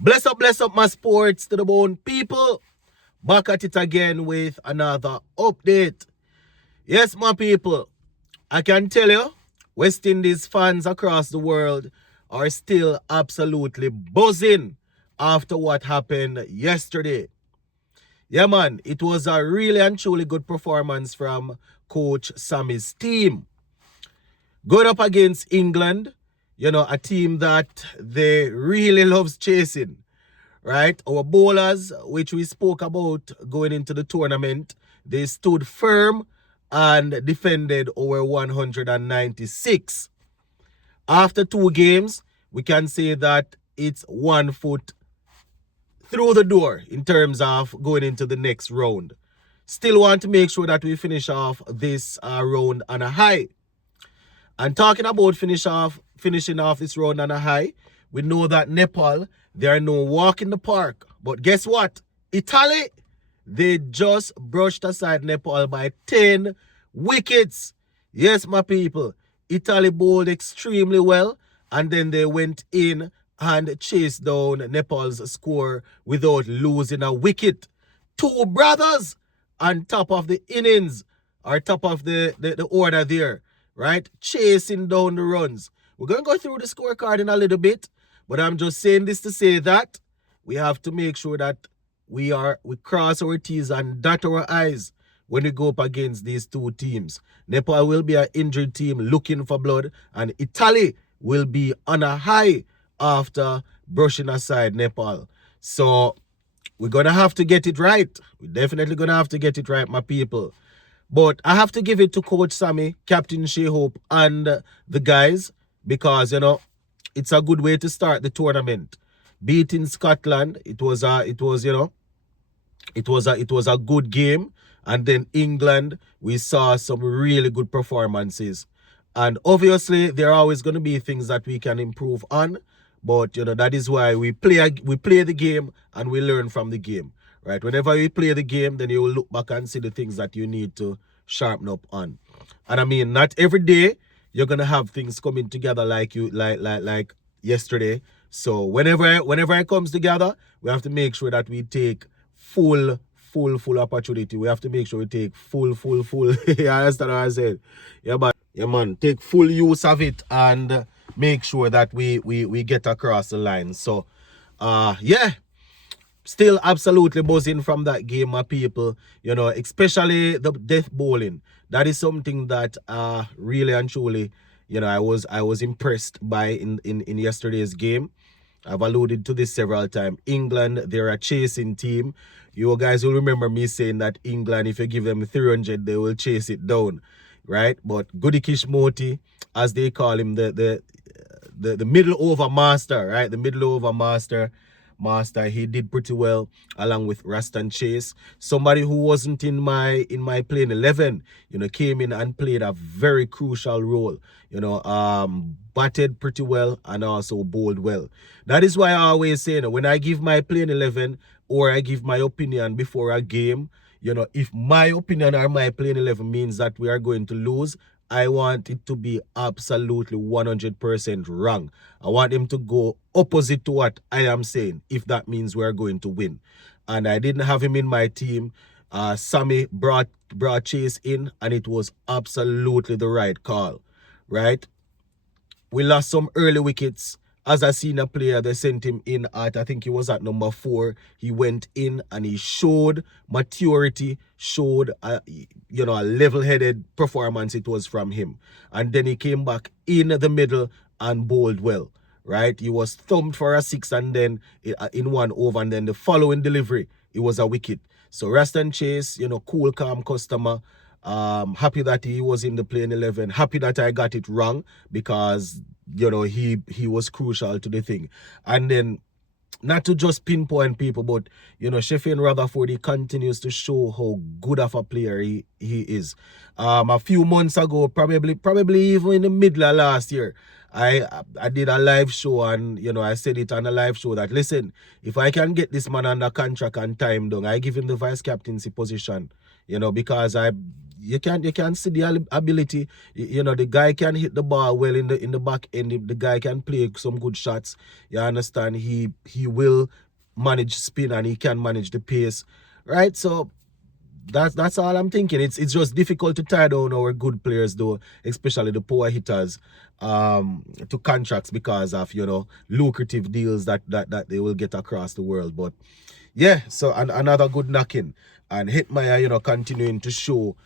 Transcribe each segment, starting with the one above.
Bless up, my sports to the bone people. Back at it again with another update. Yes, my people, I can tell you, West Indies fans across the world are still absolutely buzzing after what happened yesterday. Yeah, man, it was a really and truly good performance from Coach Sammy's team. Going up against England, a team that they really loves chasing, right? Our bowlers, which we spoke about going into the tournament, they stood firm and defended over 196. After two games, we can say that it's 1 foot through the door in terms of going into the next round. Still want to make sure that we finish off this round on a high. And talking about finishing off this round on a high, we know that Nepal, they are no walk in the park. But guess what? Italy, they just brushed aside Nepal by 10 wickets. Yes, my people. Italy bowled extremely well, and then they went in and chased down Nepal's score without losing a wicket. Two brothers on top of the innings, or top of the order there, right? Chasing down the runs. We're going to go through the scorecard in a little bit, but I'm just saying this to say that we have to make sure that we cross our T's and dot our I's when we go up against these two teams. Nepal will be an injured team looking for blood, and Italy will be on a high after brushing aside Nepal. So we're going to have to get it right. We're definitely going to have to get it right, my people. But I have to give it to Coach Sammy, Captain Shea Hope, and the guys because, it's a good way to start the tournament. Beating Scotland, it was a good game. And then England, we saw some really good performances. And obviously, there are always going to be things that we can improve on. But, that is why we play the game and we learn from the game. Right? Whenever you play the game, then you will look back and see the things that you need to sharpen up on. And I mean, not every day you're gonna have things coming together like yesterday. So whenever it comes together, we have to make sure that we take full opportunity. We have to make sure we take full. You understand what I said? Yeah, man. Take full use of it and make sure that we get across the line. So, yeah. Still absolutely buzzing from that game, my people. Especially the death bowling. That is something that really and truly, I was impressed by in yesterday's game. I've alluded to this several times. England, they're a chasing team. You guys will remember me saying that England, if you give them 300, they will chase it down, right? But Goody Kishmoti, as they call him, the middle over master, right? The middle over master, he did pretty well along with Raston Chase. Somebody who wasn't in my playing 11, came in and played a very crucial role. Batted pretty well and also bowled well. That is why I always say, when I give my playing 11 or I give my opinion before a game, if my opinion or my playing 11 means that we are going to lose, I want it to be absolutely 100% wrong. I want him to go opposite to what I am saying, if that means we're going to win. And I didn't have him in my team. Sammy brought Chase in, and it was absolutely the right call, right? We lost some early wickets. As a senior player, they sent him in at, I think he was at number 4. He went in and he showed maturity, showed a level-headed performance. It was from him. And then he came back in the middle and bowled well, right? He was thumped for a 6 and then in 1 over, and then the following delivery, it was a wicket. So Raston Chase, cool, calm customer. Happy that he was in the playing 11. Happy that I got it wrong because he was crucial to the thing. And then, not to just pinpoint people, but Sheffield Rutherford, he continues to show how good of a player he is. A few months ago, probably even in the middle of last year, I did a live show, and I said it on a live show that, listen, if I can get this man under contract and time down, I give him the vice captaincy position, because you can see the ability. You know, the guy can hit the ball well in the back end. The guy can play some good shots. You understand? He will manage spin and he can manage the pace, right? So that's all I'm thinking. It's just difficult to tie down our good players though, especially the poor hitters, to contracts because of, you know, lucrative deals that they will get across the world. But yeah, so another good knocking, and Hitmaya, you know, continuing to show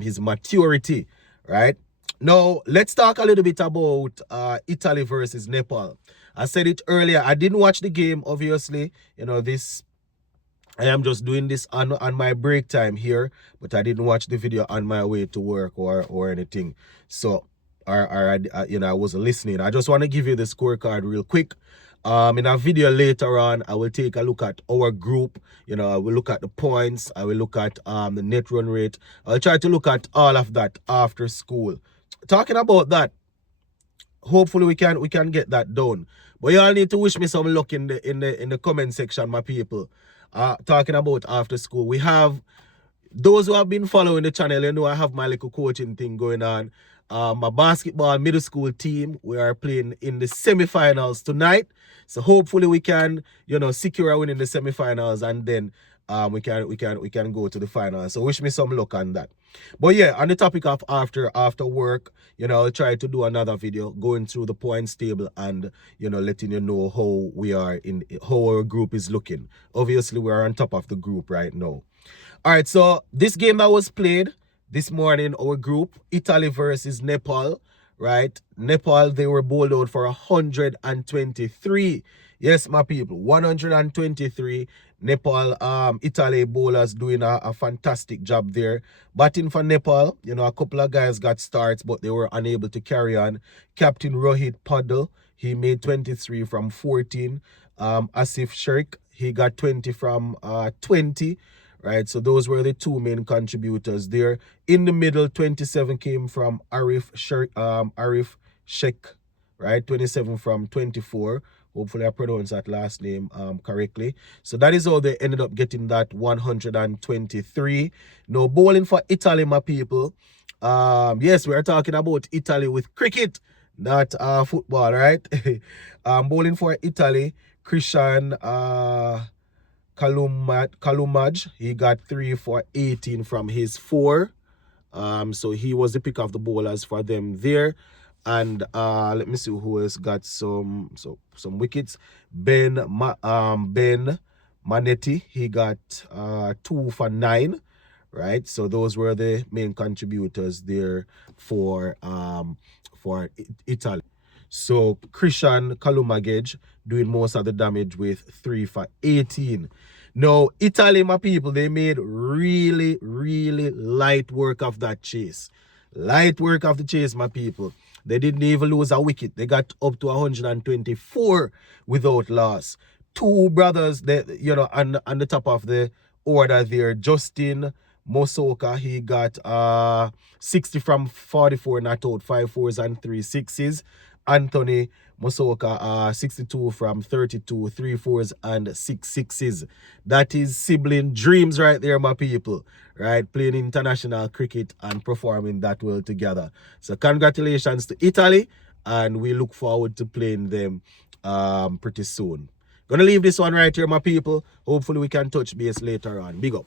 his maturity, right? Now let's talk a little bit about Italy versus Nepal. I said it earlier. I didn't watch the game, obviously. You know, I am just doing this on my break time here, but I didn't watch the video on my way to work or anything. So, you know, I wasn't listening. I just want to give you the scorecard real quick. In a video later on, I will take a look at our group. You know, I will look at the points. I will look at the net run rate. I'll try to look at all of that after school. Talking about that, hopefully we can get that done. But y'all need to wish me some luck in the comment section, my people. Talking about after school, we have those who have been following the channel. You know, I have my little coaching thing going on. My basketball middle school team, we are playing in the semifinals tonight. So hopefully we can, you know, secure a win in the semifinals, and then we can go to the finals. So wish me some luck on that. But yeah, on the topic of after work, you know, I'll try to do another video going through the points table and, you know, letting you know how we are how our group is looking. Obviously, we are on top of the group right now. All right, so this game that was played this morning, our group, Italy versus Nepal, right? Nepal, they were bowled out for 123. Yes, my people, 123. Nepal, Italy bowlers doing a fantastic job there. Batting for Nepal, you know, a couple of guys got starts, but they were unable to carry on. Captain Rohit Paddle, he made 23 from 14. Asif Sheikh, he got 20 from 20. Right, so those were the two main contributors there. In the middle, 27 came from Arif Sheikh, right? 27 from 24. Hopefully I pronounced that last name correctly. So that is how they ended up getting that 123. Now, bowling for Italy, my people. Yes, we're talking about Italy with cricket, not football, right? Bowling for Italy, Christian Kalumaj, he got 3 for 18 from his 4. So he was the pick of the bowlers for them there. And let me see who else got some wickets. Ben Manetti, he got 2 for 9. Right, so those were the main contributors there for Italy. So Christian Kalumagej doing most of the damage with 3 for 18. Now, Italy, my people, they made really, really light work of that chase. Light work of the chase, my people. They didn't even lose a wicket. They got up to 124 without loss. Two brothers, you know, on the top of the order there. Justin Mosoka, he got 60 from 44, not out, 5 fours and 3 sixes. Anthony Mosoka, 62 from 32, 3 fours and 6 sixes. That is sibling dreams right there, my people. Right, playing international cricket and performing that well together. So congratulations to Italy, and we look forward to playing them pretty soon. Gonna leave this one right here, my people. Hopefully we can touch base later on. Big up.